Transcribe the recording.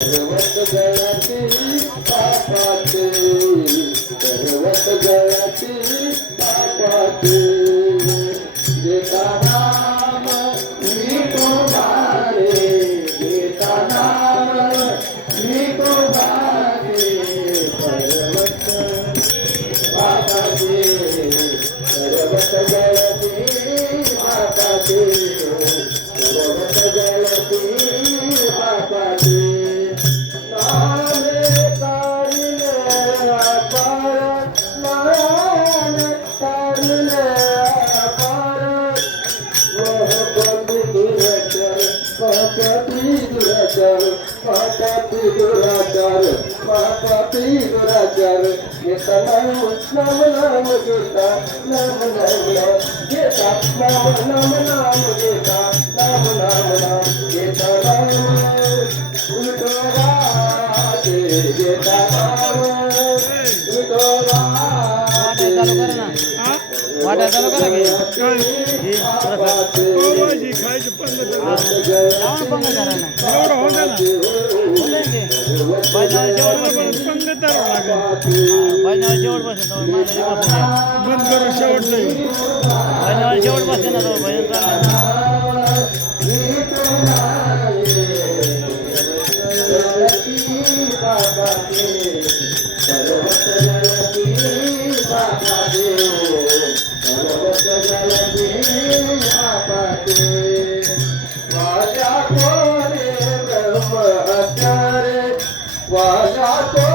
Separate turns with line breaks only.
सर्वत जळती पापाचे सर्वत जळती पापाचे. घेता नाम मी तुम्हारे घेता नाम मी तुम्हारे सर्वत पापाचे सर्वत जळती पापाचे. सर्वत जळती दुराचार पापाती दुराचार पापाती दुराचार घेता नाम नाम नाम घेता नाम नाम नाम घेता नाम नाम नाम घेता नाम नाम नाम घेता नाम नाम
वाटा चालू करा की.
पावाची खायची पद्धत
लावून पंग करा ना
एवढं होतं ना
होतंय की बैलाला शेवट बसेल
पंगत धरावं लागेल
बैलाला शेवट बसेल तो मला बसून द्या
बंद करून शेवट नाही
बैलाला शेवट बसेल ना तो भजन चालणार
वाला तो